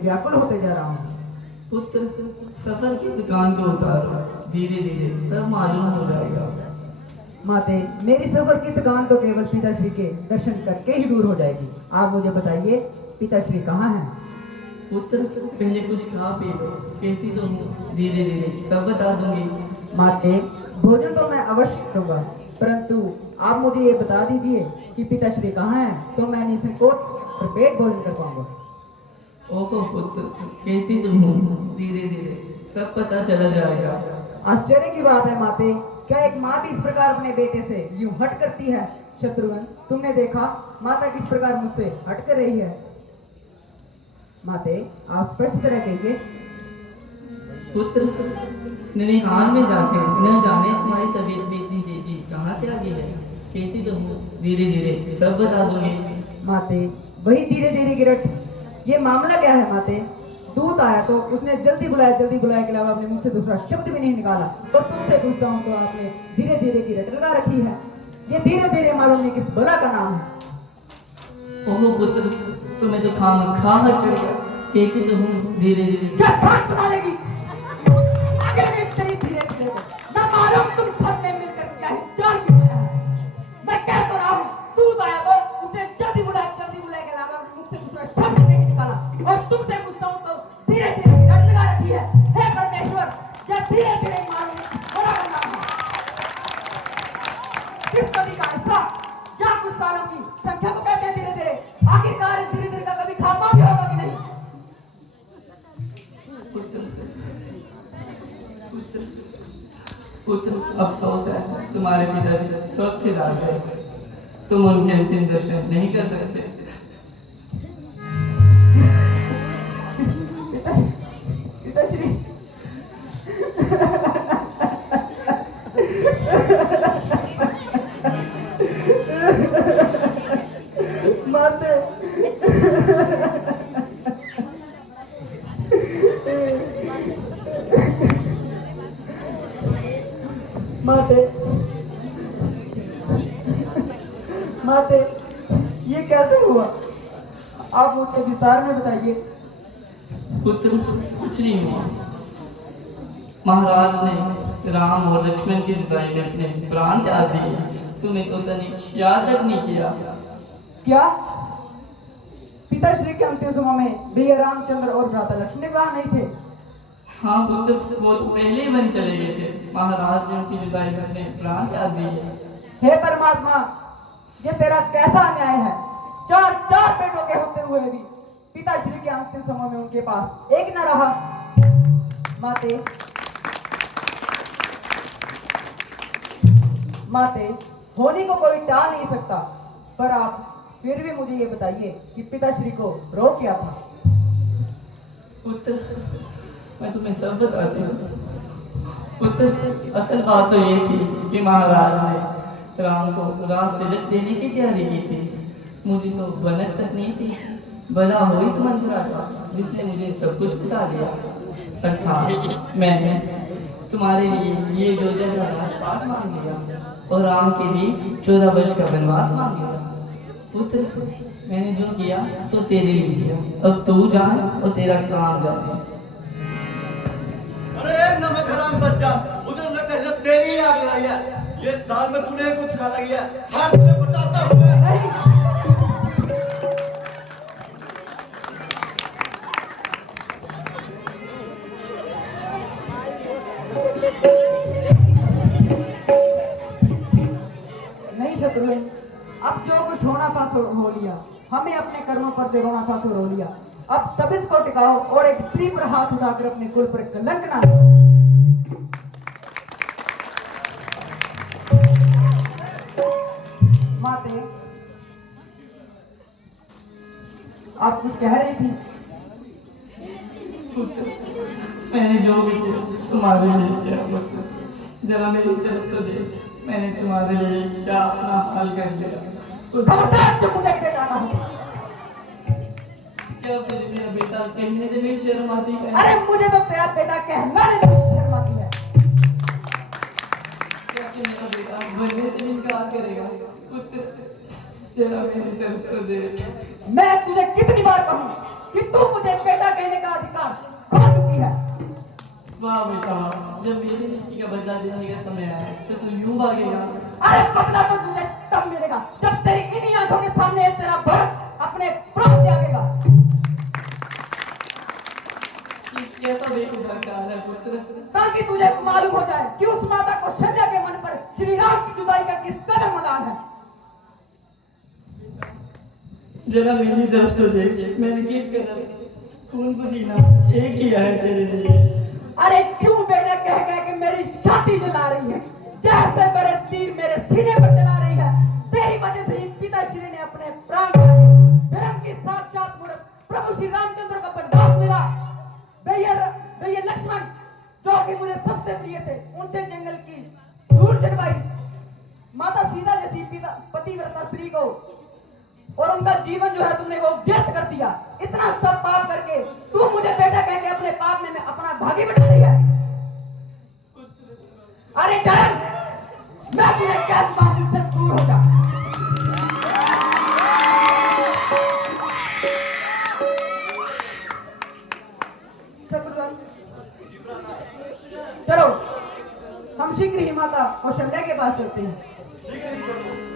व्याकुल होते जा रहा हूँ। पुत्र, सफर की दुकान को उतारो, धीरे धीरे सब मालूम हो जाएगा। माते, मेरी सफर की थकान तो केवल पिताश्री के दर्शन करके ही दूर हो जाएगी। आप मुझे बताइए, पिताश्री कहाँ हैं? पुत्र, पहले कुछ खा पी लो, कहती तो हूँ धीरे धीरे सब बता दूंगी। माते, भोजन तो मैं अवश्य करूंगा, परंतु आप मुझे ये बता दीजिए कि पिताश्री कहाँ हैं, तो मैं निसंकोच और पेट भोजन कर पाऊंगा। ओहो पुत्र, कहती तो हूँ धीरे धीरे सब पता चला जाएगा। आश्चर्य की बात है माते, क्या एक माँ भी इस प्रकार अपने बेटे से यूं हट करती है? शत्रुघ्न, तुमने देखा माता किस प्रकार मुझसे हट कर रही है। माते, आप स्पष्ट तरह कहिए। पुत्र, ननिहाल में जाके न जाने तुम्हारी तबीयत में इतनी तेजी कहाँ से आ गई है। कहती तो हूँ धीरे धीरे सब बता दूंगी। माते, वही धीरे धीरे गिरट, ये मामला क्या है माते? दूत आया तो उसने जल्दी बुलाया के अलावा अपने मुंह से दूसरा शब्द भी नहीं निकाला, और तुमसे पूछता हूँ तो आपने धीरे धीरे की रट लगा रखी है। ये धीरे धीरे मालूम नहीं किस बला का नाम है। ओहो पुत्र, तुम्हें तो खाम चढ़ गया। कहती तो हूँ धीरे धीरे। क्या बात बता लेगी? आगे एक तेरी धीरे धीरे ना मालूम तुम सब ने मिलकर क्या ही जान की है। मैं कह तो रहा हूँ, दूत आया तो उसने जल्दी बुलाया के अलावा अपने मुंह से दूसरा शब्द नहीं निकाला, और तुमसे पूछता हूँ तो धीरे धीरे की रट लगा रखी है। हे परमेश्वर, यह धीरे धीरे मालूम नहीं बड़ा का नाम है। किस कवि का हिस्सा या कुछ सालों की संख्या को कहते हैं धीरे धीरे? आखिरकार इस धीरे धीरे का कभी खात्मा भी होगा कि नहीं? पुत्र, पुत्र, पुत्र, अफसोस है तुम्हारे पिताजी स्वस्थ ही आ गए। तुम उनके अंतिम दर्शन नहीं कर सकते। पिताश्री, माते, माते, माते, ये कैसे हुआ? आप मुझे विस्तार में बताइए। पुत्र, कुछ नहीं हुआ। महाराज ने राम और लक्ष्मण की जुदाई में अपने प्राण त्याग दिए। तुम्हें तो तनिक याद तक नहीं किया। क्या पिताश्री के अंतिम समय में भैया रामचंद्र और भ्राता लक्ष्मण वहां नहीं थे? हाँ पुत्र, वो तो पहले ही वन चले गए थे। महाराज ने उनकी जुदाई में अपने प्राण त्याग दिए। हे परमात्मा, ये तेरा कैसा अन्याय है? चार चार बेटों के होते हुए भी पिताश्री के अंतिम समय में उनके पास एक न रहा। माते, माते, होली को कोई टाल नहीं सकता, पर आप फिर भी मुझे ये बताइए कि पिताश्री को रोग क्या था? पुत्र, मैं तुम्हें सब बताती हूँ। पुत्र, असल बात तो ये थी कि महाराज ने राम को राज तिलक देने की तैयारी की थी। मुझे तो बनत तक नहीं थी। भला हो इस मंत्रा का जिसने मुझे सब कुछ बता दिया। अर्थात मैंने तुम्हारे लिए ये जो राजपाट मांग लिया और राम के लिए 14 वर्ष का वनवास मांग लिया। पुत्र, मैंने जो किया सो तेरे लिए किया। अब तू जान और तेरा काम जाने। अरे नमक हराम बच्चा, मुझे लगता है जब तेरी आग लगाई है, ये दाल में तूने कुछ खा लगी है। हाँ, तुझे बताता हूँ मैं। नहीं शत्रुघ्न, अब जो कुछ होना था सो हो लिया। हमें अपने कर्मों पर जो होना था सो हो लिया। अब तबीयत को टिकाओ और एक स्त्री पर हाथ उठाकर अपने कुल पर कलंक ना लो। माते, आप कुछ कह रही थी? पुत्र, मैंने जो भी किया तुम्हारे लिए किया। पुत्र, जरा मेरी तरफ तो देख, मैंने तुम्हारे लिए क्या अपना हाल कर लिया। खबरदार, जो मुझे कहने जाना हो। क्या तुझे मेरा बेटा कहने से भी शर्म आती है? अरे मुझे तो तेरा बेटा कहना नहीं शर्म आती है। क्या तू मेरा बेटा बनने से इनकार करेगा? पुत्र, जरा मेरी तरफ तो देख। मैं तुझे कितनी बार कहूं कि तू मुझे बेटा कहने का अधिकार खो चुकी है। वाह बेटा, जब मेरी नीति का बदला देने का समय आया तो तू यूं भागेगा? अरे बदला तो तुझे तब मिलेगा जब तेरी इन्हीं आंखों के सामने तेरा भरत अपने प्राण त्यागेगा। ये कैसा बेखुदा है पुत्र? ताकि तुझे मालूम हो जाए कि उस माता को शल्य के मन पर श्री राम की जुदाई का किस कदर मलाल है। जरा मेरी तरफ तो देख, मैंने किस कदर खून पसीना एक किया है तेरे लिए। अरे क्यों बेटा कह कह के मेरी छाती जला रही है, जैसे मेरे तीर मेरे सीने पर चला रही है। तेरी वजह से ही पिताश्री ने अपने प्राण त्यागे। धर्म की साक्षात मूर्त प्रभु श्री रामचंद्र का वनवास मिला। वे ये लक्ष्मण जो कि मुझे सबसे प्रिय थे, उनसे जंगल की धूल चढ़वाई। माता सीता जैसी पतिव्रता स्त्री को और उनका जीवन जो है तुमने वो व्यर्थ कर दिया। इतना सब पाप करके तू मुझे बेटा कह के अपने पाप में अपना भागी बना रही है। अरे डर, मैं तुझे क्या माफी से दूर हो जा। चलो हम शीघ्र ही माता कौशल्या के पास चलते हैं। शीघ्र ही चलो।